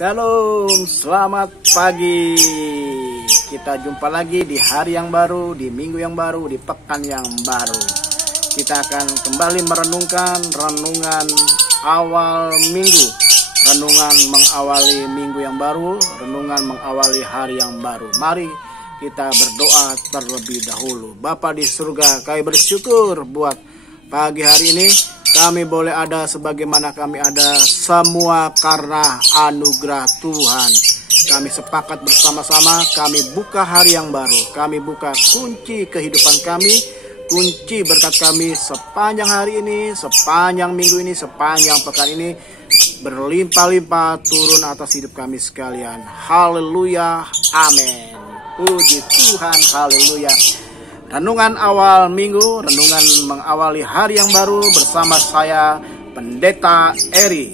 Shalom, selamat pagi. Kita jumpa lagi di hari yang baru, di minggu yang baru, di pekan yang baru. Kita akan kembali merenungkan renungan awal minggu. Renungan mengawali minggu yang baru, renungan mengawali hari yang baru. Mari kita berdoa terlebih dahulu. Bapa di surga, kami bersyukur buat pagi hari ini. Kami boleh ada sebagaimana kami ada semua karena anugerah Tuhan. Kami sepakat bersama-sama, kami buka hari yang baru. Kami buka kunci kehidupan kami, kunci berkat kami sepanjang hari ini, sepanjang minggu ini, sepanjang pekan ini. Berlimpah-limpah turun atas hidup kami sekalian. Haleluya, amin. Puji Tuhan, haleluya. Renungan awal minggu, renungan mengawali hari yang baru bersama saya Pendeta Eri.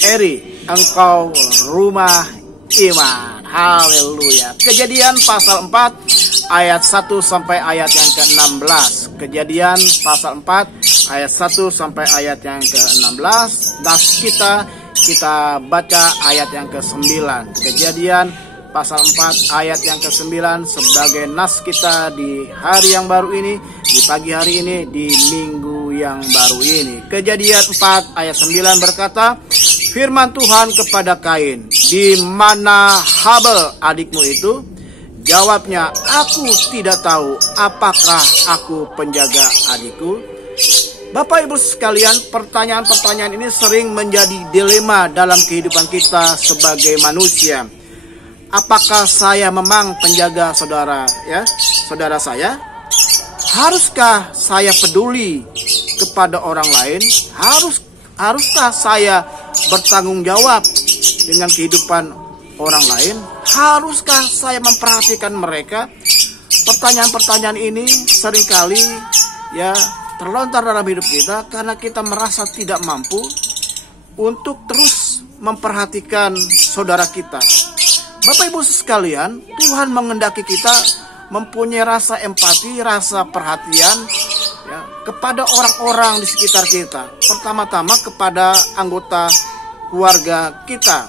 Eri, engkau rumah iman. Haleluya. Kejadian pasal 4 ayat 1 sampai ayat yang ke-16. Kejadian pasal 4 ayat 1 sampai ayat yang ke-16. Das kita baca ayat yang ke-9. Kejadian pasal 4 ayat yang ke-9 sebagai nas kita di hari yang baru ini, di pagi hari ini, di minggu yang baru ini. Kejadian 4 ayat 9 berkata, firman Tuhan kepada Kain, di mana Habel adikmu itu? Jawabnya, aku tidak tahu, apakah aku penjaga adikku? Bapak Ibu sekalian, pertanyaan-pertanyaan ini sering menjadi dilema dalam kehidupan kita sebagai manusia. Apakah saya memang penjaga saudara saya? Haruskah saya peduli kepada orang lain? Haruskah saya bertanggung jawab dengan kehidupan orang lain? Haruskah saya memperhatikan mereka? Pertanyaan-pertanyaan ini seringkali terlontar dalam hidup kita karena kita merasa tidak mampu untuk terus memperhatikan saudara kita. Bapak Ibu sekalian, Tuhan mengendaki kita mempunyai rasa empati, rasa perhatian kepada orang-orang di sekitar kita. Pertama-tama kepada anggota keluarga kita.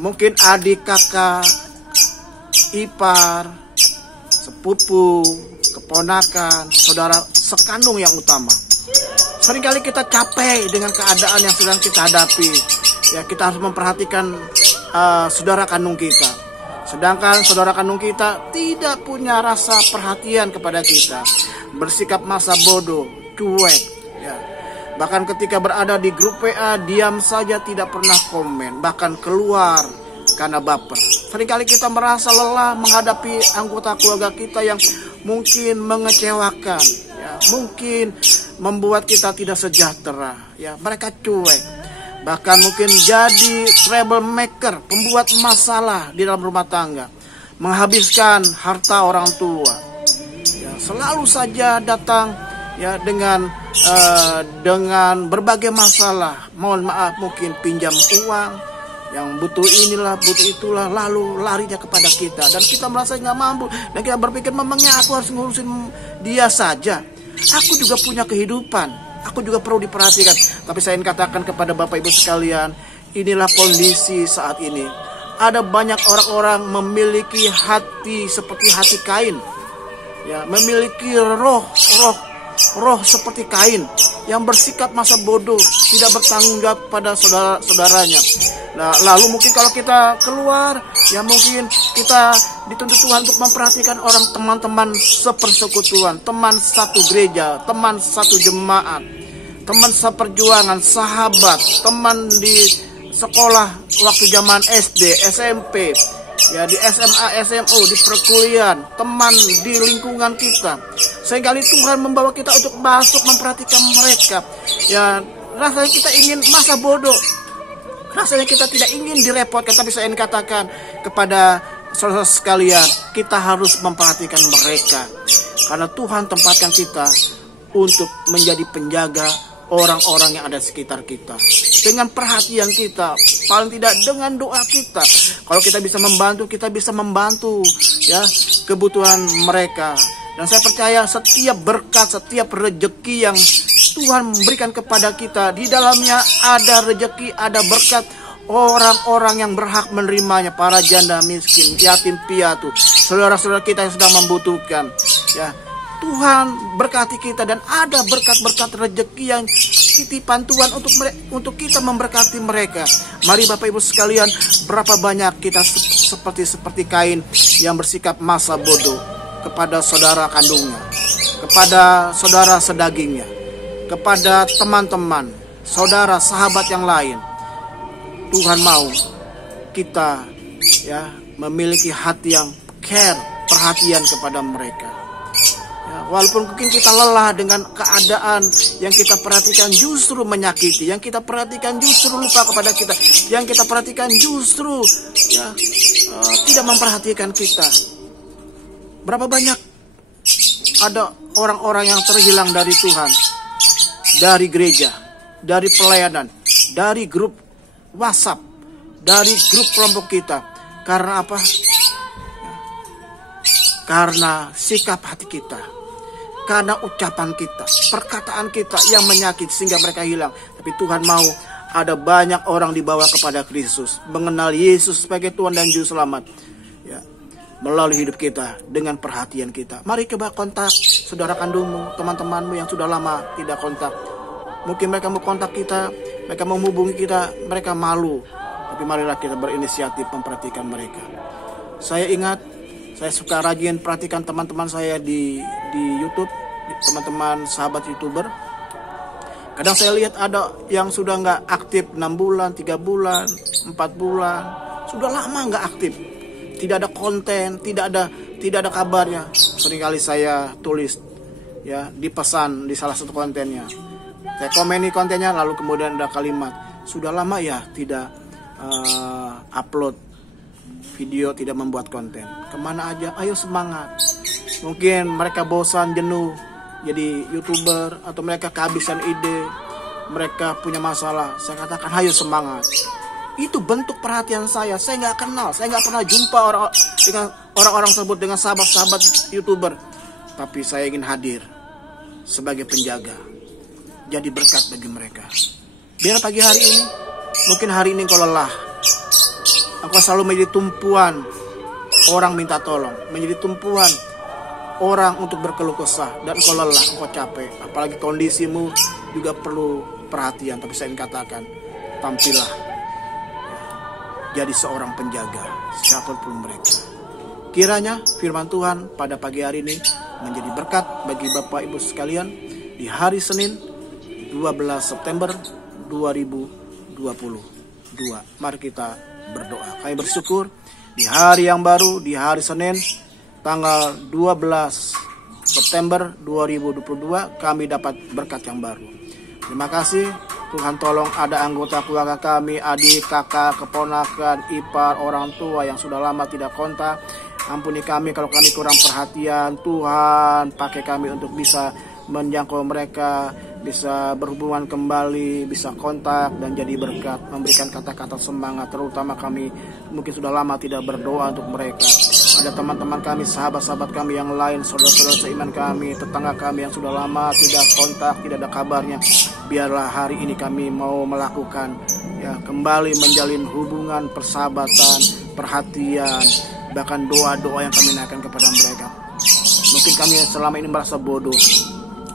Mungkin adik, kakak, ipar, sepupu, keponakan, saudara sekandung yang utama. Seringkali kita capek dengan keadaan yang sedang kita hadapi. Kita harus memperhatikan saudara kandung kita. Sedangkan saudara kandung kita tidak punya rasa perhatian kepada kita. Bersikap masa bodoh, cuek. Bahkan ketika berada di grup WA, diam saja, tidak pernah komen. Bahkan keluar karena baper. Seringkali kita merasa lelah menghadapi anggota keluarga kita yang mungkin mengecewakan. Mungkin membuat kita tidak sejahtera. Mereka cuek. Bahkan mungkin jadi troublemaker, pembuat masalah di dalam rumah tangga, menghabiskan harta orang tua. Selalu saja datang dengan berbagai masalah. Mohon maaf, mungkin pinjam uang, yang butuh inilah, butuh itulah, lalu larinya kepada kita. Dan kita merasa nggak mampu, dan kita berpikir memangnya aku harus ngurusin dia saja. Aku juga punya kehidupan. Aku juga perlu diperhatikan. Tapi saya ingin katakan kepada Bapak Ibu sekalian, inilah kondisi saat ini. Ada banyak orang-orang memiliki hati seperti hati Kain. Memiliki roh seperti Kain yang bersikap masa bodoh, tidak bertanggung jawab pada saudara-saudaranya. Lalu mungkin kalau kita keluar, mungkin kita dituntut Tuhan untuk memperhatikan orang teman-teman sepersekutuan, teman satu gereja, teman satu jemaat, teman seperjuangan, sahabat, teman di sekolah waktu zaman SD, SMP, di SMA, SMU, di perkuliahan, teman di lingkungan kita. Seringkali Tuhan membawa kita untuk masuk memperhatikan mereka. Rasanya kita ingin masa bodoh. Rasanya kita tidak ingin direpotkan, tapi saya ingin katakan kepada saudara sekalian, kita harus memperhatikan mereka. Karena Tuhan tempatkan kita untuk menjadi penjaga orang-orang yang ada di sekitar kita. Dengan perhatian kita, paling tidak dengan doa kita. Kalau kita bisa membantu kebutuhan mereka. Dan saya percaya setiap berkat, setiap rezeki yang Tuhan memberikan kepada kita, di dalamnya ada rezeki, ada berkat orang-orang yang berhak menerimanya, para janda miskin, yatim piatu, saudara-saudara kita yang sedang membutuhkan. Ya, Tuhan berkati kita, dan ada berkat-berkat rezeki yang titipan Tuhan untuk kita memberkati mereka. Mari Bapak Ibu sekalian, berapa banyak kita seperti Kain yang bersikap masa bodoh kepada saudara kandungnya, kepada saudara sedagingnya, kepada teman-teman, saudara, sahabat yang lain. Tuhan mau kita memiliki hati yang care, perhatian kepada mereka. Walaupun mungkin kita lelah dengan keadaan yang kita perhatikan justru menyakiti, yang kita perhatikan justru lupa kepada kita, yang kita perhatikan justru tidak memperhatikan kita. Berapa banyak ada orang-orang yang terhilang dari Tuhan, dari gereja, dari pelayanan, dari grup WhatsApp, dari grup kelompok kita. Karena apa? Karena sikap hati kita, karena ucapan kita, perkataan kita yang menyakiti sehingga mereka hilang. Tapi Tuhan mau ada banyak orang dibawa kepada Kristus, mengenal Yesus sebagai Tuhan dan Juru Selamat, melalui hidup kita dengan perhatian kita. Mari coba kontak saudara kandungmu, teman-temanmu yang sudah lama tidak kontak. Mungkin mereka mau kontak kita, mereka mau menghubungi kita, mereka malu. Tapi marilah kita berinisiatif memperhatikan mereka. Saya ingat, saya suka rajin perhatikan teman-teman saya di YouTube, teman-teman sahabat YouTuber. Kadang saya lihat ada yang sudah nggak aktif 6 bulan, 3 bulan, 4 bulan. Sudah lama nggak aktif. Tidak ada konten, tidak ada kabarnya. Seringkali saya tulis di pesan di salah satu kontennya. Saya komeni kontennya, lalu kemudian ada kalimat, sudah lama ya tidak upload video, tidak membuat konten. Kemana aja? Ayo semangat. Mungkin mereka bosan, jenuh jadi YouTuber, atau mereka kehabisan ide, mereka punya masalah. Saya katakan, ayo semangat. Itu bentuk perhatian saya. Saya nggak kenal, saya nggak pernah jumpa dengan orang-orang tersebut, dengan sahabat-sahabat YouTuber. Tapi saya ingin hadir sebagai penjaga, jadi berkat bagi mereka. Biar pagi hari ini, mungkin hari ini kau lelah, engkau selalu menjadi tumpuan orang minta tolong, menjadi tumpuan orang untuk berkeluh kesah, dan engkau lelah, engkau capek, apalagi kondisimu juga perlu perhatian. Tapi saya ingin katakan, tampillah jadi seorang penjaga, siapapun mereka. Kiranya firman Tuhan pada pagi hari ini menjadi berkat bagi Bapak Ibu sekalian di hari Senin 12 September 2022. Mari kita berdoa. Kami bersyukur di hari yang baru, di hari Senin tanggal 12 September 2022 kami dapat berkat yang baru. Terima kasih Tuhan, tolong ada anggota keluarga kami, adik, kakak, keponakan, ipar, orang tua yang sudah lama tidak kontak. Ampuni kami kalau kami kurang perhatian. Tuhan, pakai kami untuk bisa menjangkau mereka, bisa berhubungan kembali, bisa kontak dan jadi berkat, memberikan kata-kata semangat. Terutama kami mungkin sudah lama tidak berdoa untuk mereka. Ada teman-teman kami, sahabat-sahabat kami yang lain, saudara-saudara seiman kami, tetangga kami yang sudah lama tidak kontak, tidak ada kabarnya. Biarlah hari ini kami mau melakukan kembali menjalin hubungan persahabatan, perhatian, bahkan doa-doa yang kami naikkan kepada mereka. Mungkin kami selama ini merasa bodoh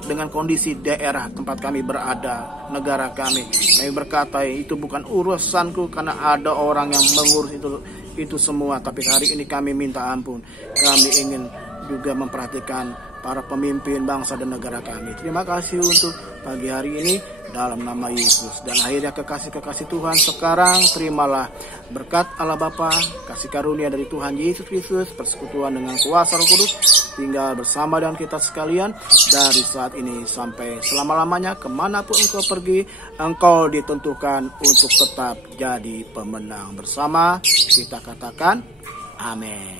dengan kondisi daerah tempat kami berada, negara kami. Kami berkata itu bukan urusanku karena ada orang yang mengurus itu semua. Tapi hari ini kami minta ampun. Kami ingin juga memperhatikan para pemimpin bangsa dan negara kami. Terima kasih untuk pagi hari ini dalam nama Yesus. Dan akhirnya kekasih-kekasih Tuhan, sekarang terimalah berkat Allah Bapa, kasih karunia dari Tuhan Yesus Kristus, persekutuan dengan kuasa Roh Kudus, tinggal bersama dengan kita sekalian dari saat ini sampai selama-lamanya. Kemanapun engkau pergi, engkau ditentukan untuk tetap jadi pemenang. Bersama kita katakan amin.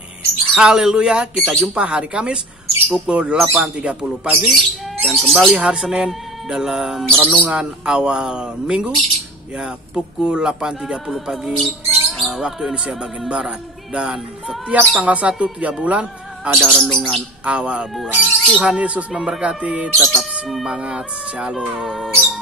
Haleluya. Kita jumpa hari Kamis pukul 8.30 pagi dan kembali hari Senin dalam renungan awal minggu pukul 8.30 pagi waktu Indonesia bagian Barat. Dan setiap tanggal 1 tiap bulan ada renungan awal bulan. Tuhan Yesus memberkati, tetap semangat, shalom.